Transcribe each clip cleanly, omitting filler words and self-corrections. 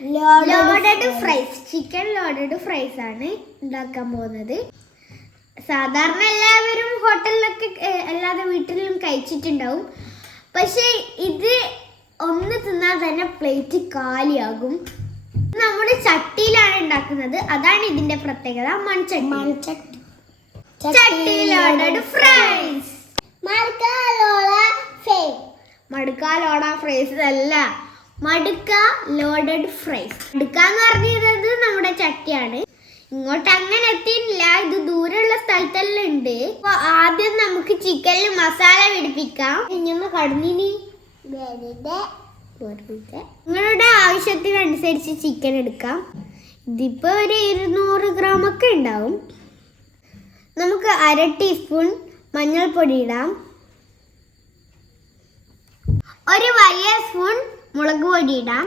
Loaded fries, chicken loaded fries ആണ് ഉണ്ടാക്കാൻ പോകുന്നത്. സാധാരണ എല്ലാവരും ഹോട്ടലിലൊക്കെ അല്ലാതെ വീട്ടിലും കഴിച്ചിട്ടുണ്ടാവും. പക്ഷെ ഇത് ഒന്ന് തിന്നാൽ തന്നെ പ്ലേറ്റ് കാലിയാകും. നമ്മുടെ ചട്ടിയിലാണ് ഉണ്ടാക്കുന്നത്, അതാണ് ഇതിന്റെ പ്രത്യേകത. ചട്ടി ലോഡഡ് ഫ്രൈസ്. മടുക്ക ലോഡ ഫ്രൈസ് അല്ല, മടുക്ക ലോഡഡ് ഫ്രൈസ്. മടുക്ക എന്ന് പറഞ്ഞത് നമ്മുടെ ചട്ടിയാണ്. ഇങ്ങോട്ട് അങ്ങനെ എത്തിയിട്ടില്ല, ഇത് ദൂരെയുള്ള സ്ഥലത്തെല്ലാം ഉണ്ട്. അപ്പൊ ആദ്യം നമുക്ക് ചിക്കനിൽ മസാല പിടിപ്പിക്കാം. ഇങ്ങനെ കടന്നിനി നിങ്ങളുടെ ആവശ്യത്തിനനുസരിച്ച് ചിക്കൻ എടുക്കാം. ഇതിപ്പോ ഒരു 200 ഗ്രാം ഒക്കെ ഉണ്ടാവും. നമുക്ക് 1/2 ടീസ്പൂൺ മഞ്ഞൾപ്പൊടി ഇടാം. ഒരു വലിയ സ്പൂൺ മുളക് പൊടി ഇടാം.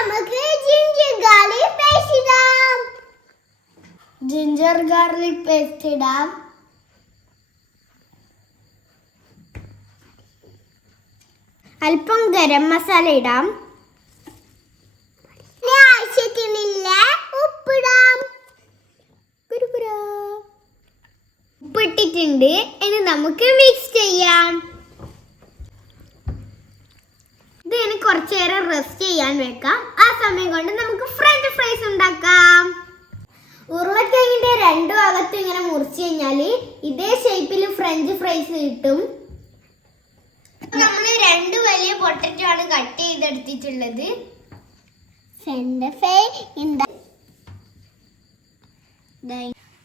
നമുക്ക് ജിഞ്ചർ ഗാർലിക് പേസ്റ്റ് ഇടാം. അല്പം ഗരം മസാല ഇടാം. ആവശ്യത്തിനില്ല ഉപ്പിടാം. ഉപ്പിട്ടിട്ടുണ്ട്. ഇനി നമുക്ക് മിക്സ് ചെയ്യാം. ഇത് ഇനി കുറച്ചു നേരം റെസ്റ്റ് ചെയ്യാൻ വെക്കാം. ആ സമയം കൊണ്ട് നമുക്ക് ഫ്രഞ്ച് ഫ്രൈസ് ഉണ്ടാക്കാം. ഉരുളക്കിഴങ്ങിന്റെ 2 ഭാഗത്തും ഇങ്ങനെ മുറിച്ച് കഴിഞ്ഞാല് ഇതേ ഷേപ്പിൽ ഫ്രഞ്ച് ഫ്രൈസ് കിട്ടും. നമ്മൾ 2 വലിയ പൊട്ടറ്റോ ആണ് കട്ട് ചെയ്തെടുത്തിട്ടുള്ളത്.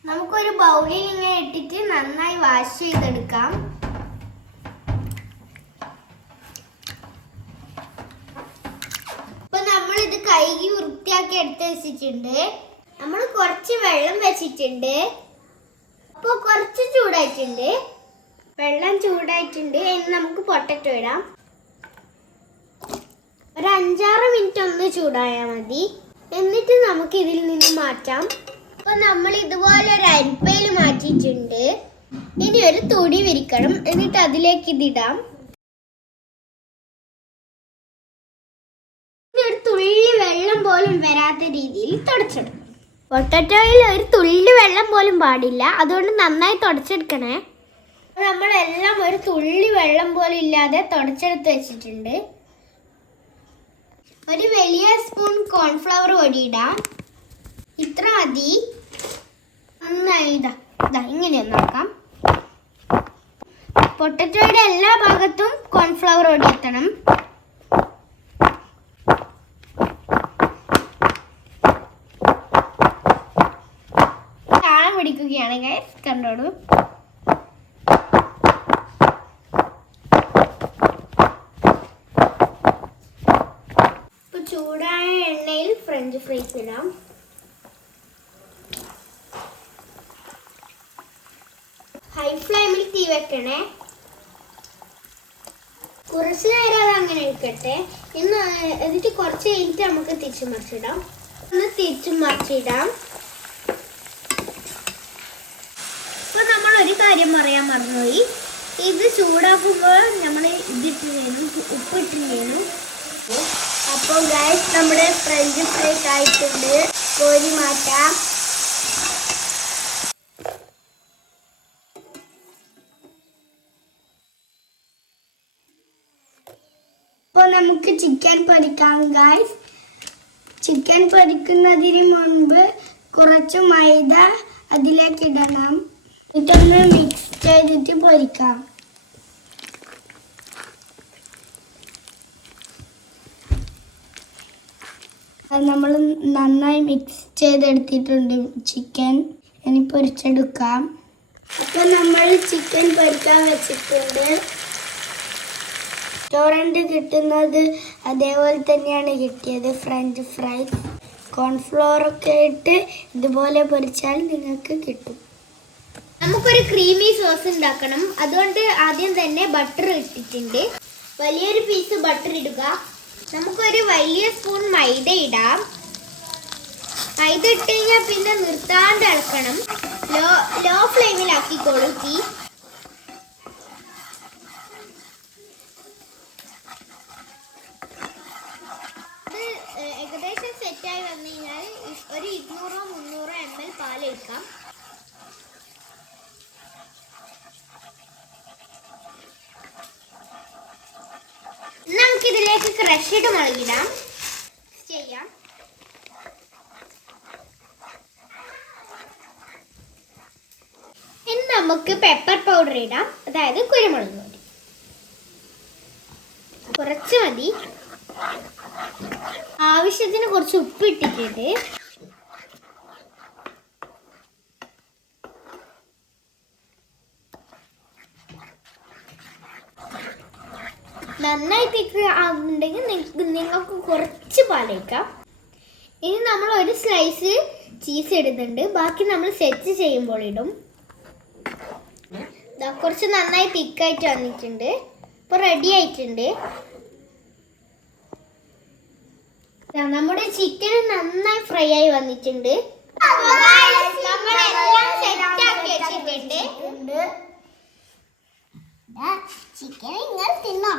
നമുക്കൊരു ബൗളിൽ ഇങ്ങനെ ഇട്ടിട്ട് നന്നായി വാഷ് ചെയ്തെടുക്കാം. ഇപ്പൊ നമ്മൾ ഇത് കഴുകി വൃത്തിയാക്കി എടുത്ത് വെച്ചിട്ടുണ്ട്. നമ്മൾ കുറച്ച് വെള്ളം വെച്ചിട്ടുണ്ട്. അപ്പൊ കുറച്ച് ചൂടായിട്ടുണ്ട്. വെള്ളം ചൂടായിട്ടുണ്ട്. ഇനി നമുക്ക് പൊട്ടറ്റോ ഇടാം. ഒരു 5-6 മിനിറ്റ് ഒന്ന് ചൂടായാൽ മതി. എന്നിട്ട് നമുക്ക് ഇതിൽ നിന്ന് മാറ്റാം. അപ്പൊ നമ്മൾ ഇതുപോലെ ഒരു അരിപ്പയിൽ മാറ്റിയിട്ടുണ്ട്. ഇനി ഒരു തുണി വിരിക്കണം. എന്നിട്ട് അതിലേക്ക് ഇതിടാം. ഒരു തുള്ളി വെള്ളം പോലും വരാത്ത രീതിയിൽ തുടച്ചെടുക്കണം. പൊട്ടറ്റോയിൽ ഒരു തുള്ളി വെള്ളം പോലും പാടില്ല, അതുകൊണ്ട് നന്നായി തുടച്ചെടുക്കണേ. നമ്മളെല്ലാം ഒരു തുള്ളി വെള്ളം പോലും ഇല്ലാതെ തുടച്ചെടുത്ത് വെച്ചിട്ടുണ്ട്. ഒരു വലിയ സ്പൂൺ കോൺഫ്ലവർ പൊടി ഇടാം. ഇത്ര മതി. നന്നായി ഇങ്ങനെ നോക്കാം. പൊട്ടറ്റോയുടെ എല്ലാ ഭാഗത്തും കോൺഫ്ലവർ പൊടി എത്തണം. പിടിക്കുകയാണ് ഗൈസ്, കണ്ടോളൂ. ഇപ്പൊ ചൂടായ എണ്ണയിൽ ഫ്രഞ്ച് ഫ്രൈസ് ഇടാം. ഹൈ ഫ്ലെയിമിൽ തീ വെക്കണേ. കുറച്ച് നേരം അത് അങ്ങനെ ഇരിക്കട്ടെ. എന്നിട്ട് കുറച്ച് കഴിഞ്ഞിട്ട് നമുക്ക് തിരിച്ചു മറിച്ചിടാം. ഒന്ന് തിരിച്ചു മറിച്ചിടാം. ഒരു കാര്യം പറയാൻ മറന്നുപോയി. ഇത് ചൂടാക്കുമ്പോൾ നമ്മൾ ഇതിട്ടിരുന്നു, ഉപ്പിട്ടിരുന്നു. അപ്പോൾ ഗൈസ് നമ്മുടെ ഫ്രഞ്ച് ഫ്രൈസ് ആയിട്ടുണ്ട്. കോരി മാറ്റാം. അപ്പോൾ നമുക്ക് ചിക്കൻ പൊരിക്കാം ഗൈസ്. ചിക്കൻ പൊരിക്കുന്നതിന് മുൻപ് കുറച്ച് മൈദ അതിലേക്ക് ഇടണം. ഇതൊന്ന് മിക്സ് ചെയ്തിട്ട് പൊരിക്കാം. നമ്മൾ നന്നായി മിക്സ് ചെയ്തെടുത്തിട്ടുണ്ട് ചിക്കൻ. ഇനി പൊരിച്ചെടുക്കാം. അപ്പോൾ നമ്മൾ ചിക്കൻ പൊരിക്കാൻ വെച്ചിട്ടുണ്ട്. റെസ്റ്റോറൻറ്റ് കിട്ടുന്നത് അതേപോലെ തന്നെയാണ് കിട്ടിയത്. ഫ്രഞ്ച് ഫ്രൈസ് കോൺഫ്ലോറൊക്കെ ഇട്ട് ഇതുപോലെ പൊരിച്ചാൽ നിങ്ങൾക്ക് കിട്ടും. നമുക്കൊരു ക്രീമി സോസ് ഉണ്ടാക്കണം. അതുകൊണ്ട് ആദ്യം തന്നെ ബട്ടർ ഇട്ടിട്ടുണ്ട്. വലിയൊരു പീസ് ബട്ടർ ഇടുക. നമുക്കൊരു വലിയ സ്പൂൺ മൈദ ഇടാം. മൈദ ഇട്ട് കഴിഞ്ഞാൽ പിന്നെ നിർത്താണ്ട് ഇളക്കണം. ലോ ഫ്ലെയിമിലാക്കിക്കോളൂ തീ. ക്രഷ്ഡ് മുളകിടാം ചെയ്യാം. ഇനി നമുക്ക് പെപ്പർ പൗഡർ ഇടാം, അതായത് കുരുമുളക് പൊടി കുറച്ച് മതി. ആവശ്യത്തിന് കുറച്ച് ഉപ്പ് ഇട്ടിട്ടുണ്ട്. നന്നായി തിക്ക് ആകുന്നുണ്ടെങ്കിൽ നിങ്ങൾക്ക് കുറച്ച് പാലേക്കാം. ഇനി നമ്മൾ ഒരു സ്ലൈസ് ചീസ് ഇടുന്നുണ്ട്, ബാക്കി നമ്മൾ സെറ്റ് ചെയ്യുമ്പോൾ ഇടും. കുറച്ച് നന്നായി തിക്കായിട്ട് വന്നിട്ടുണ്ട്, ഇപ്പോൾ റെഡി ആയിട്ടുണ്ട്. നമ്മുടെ ചിക്കൻ നന്നായി ഫ്രൈ ആയി വന്നിട്ടുണ്ട്. നമ്മളെല്ലാം സെറ്റ് ആക്കി വെച്ചിട്ടുണ്ട്. ചിക്കൻ ഇങ്ങനെ തിന്നോ.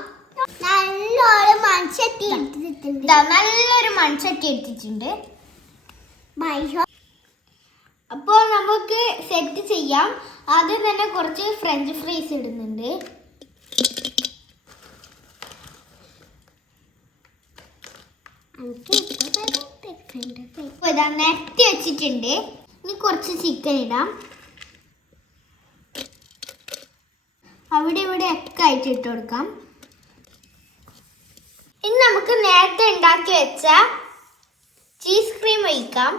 നല്ലൊരു മൺചട്ടി എടുത്തിട്ടുണ്ട്. അപ്പോൾ നമുക്ക് സെറ്റ് ചെയ്യാം. ആദ്യം തന്നെ കുറച്ച് ഫ്രഞ്ച് ഫ്രൈസ് ഇടുന്നുണ്ട്. ഇതാ നെറ്റി വെച്ചിട്ടുണ്ട്. ഇനി കുറച്ച് ചിക്കൻ ഇടാം. അവിടെ ഇവിടെ ഒക്കെ ആയിട്ട് ഇട്ട് കൊടുക്കാം. ഇനി നമുക്ക് നേരത്തെ ഉണ്ടാക്കി വെച്ച ചീസ് ക്രീം ഒഴിക്കാം.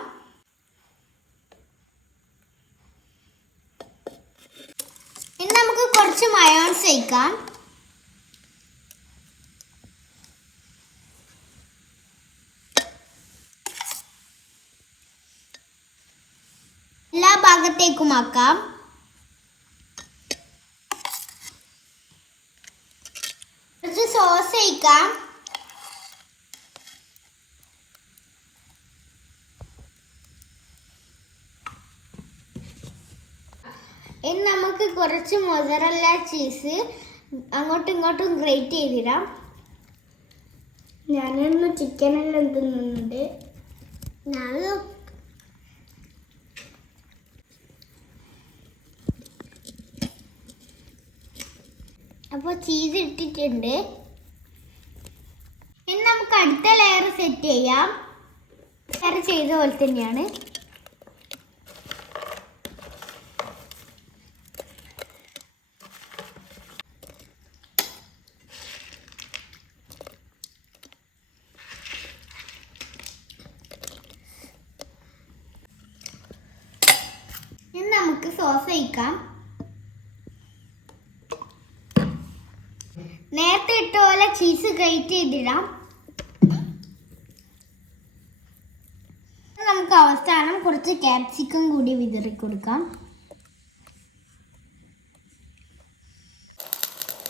ഇനി നമുക്ക് കുറച്ച് മയോണൈസ് ഒഴിക്കാം. എല്ലാ ഭാഗത്തേക്കും ആക്കാം. കുറച്ച് സോസ് ഒഴിക്കാം. ഇനി നമുക്ക് കുറച്ച് മൊസറല്ല ചീസ് അങ്ങോട്ടും ഇങ്ങോട്ടും ഗ്രേറ്റ് ചെയ്തിടാം. ഞാനൊന്ന് ചിക്കനെല്ലാം തിന്നുന്നുണ്ട്. അപ്പോൾ ചീസ് ഇട്ടിട്ടുണ്ട്. ഇനി നമുക്ക് അടുത്ത ലെയർ സെറ്റ് ചെയ്യാം. ലെയർ ചെയ്ത പോലെ തന്നെയാണ്. ഇനി നമുക്ക് സോസ് ഒഴിക്കാം. നേരത്തെ ഇട്ട പോലെ ചീസ് ഗ്രേറ്റ് ചെയ്തിടാം. നമുക്ക് അവസാനം കുറച്ച് ക്യാപ്സിക്കം കൂടി വിതറി കൊടുക്കാം.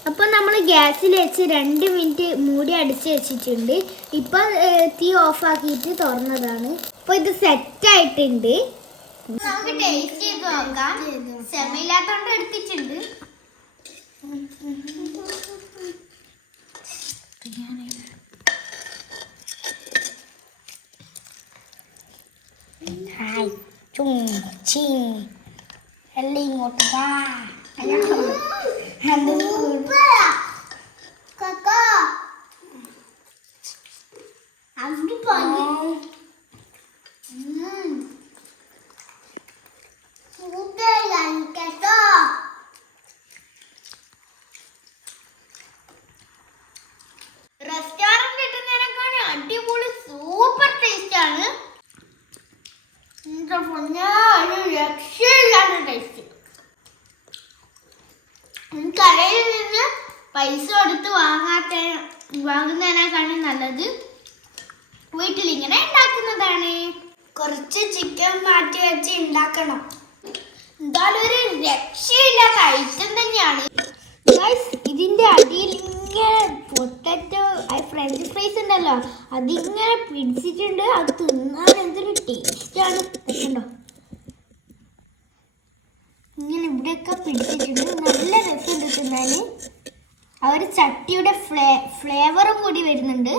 അപ്പോൾ നമ്മൾ ഗ്യാസിൽ വെച്ച് 2 മിനിറ്റ് മൂടി അടിച്ച് വെച്ചിട്ടുണ്ട്. ഇപ്പം തീ ഓഫാക്കിയിട്ട് തുറന്നതാണ്. അപ്പോൾ ഇത് സെറ്റായിട്ടുണ്ട്. നമുക്ക് ടേസ്റ്റ് ചെയ്ത് നോക്കാം. സെമില്ലാത്തോണ്ട് എടുത്തിട്ടുണ്ട്. ഹായ് എല്ലാം ഇങ്ങോട്ട് വാ. റെസ്റ്റോറന്റ് കിട്ടുന്നതിനേക്കാൾ അടിപൊളി സൂപ്പർ ടേസ്റ്റ് ആണ്. ഒരു രക്ഷയില്ലാത്ത ടേസ്റ്റ്. കടയിൽ നിന്ന് പൈസ കൊടുത്ത് വാങ്ങുന്നതിനേക്കാളും നല്ലത് വീട്ടിലിങ്ങനെ ഉണ്ടാക്കുന്നതാണ്. കുറച്ച് ചിക്കൻ മാറ്റി വെച്ച് ഉണ്ടാക്കണം. എന്തായാലും ഒരു രക്ഷയില്ലാത്ത ഐറ്റം തന്നെയാണ്. ഇതിന്റെ അടിയിൽ ഇങ്ങനെ പൊട്ടറ്റോ ഫ്രഞ്ച് ഫ്രൈസ് ഉണ്ടല്ലോ, അതിങ്ങനെ പിടിച്ചിട്ടുണ്ട്. അത് തിന്നാൻ എന്തൊരു ടേസ്റ്റാണ്. കണ്ടോ, ഇങ്ങനെ ഇവിടെയൊക്കെ പിടിച്ചിട്ടുണ്ട്. നല്ല രസമുണ്ട് തിന്നാൻ. ആ ഒരു ചട്ടിയുടെ ഫ്ലേവറും കൂടി വരുന്നുണ്ട്.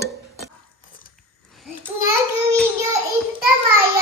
നിങ്ങൾക്ക് വീഡിയോ ഇഷ്ടമായ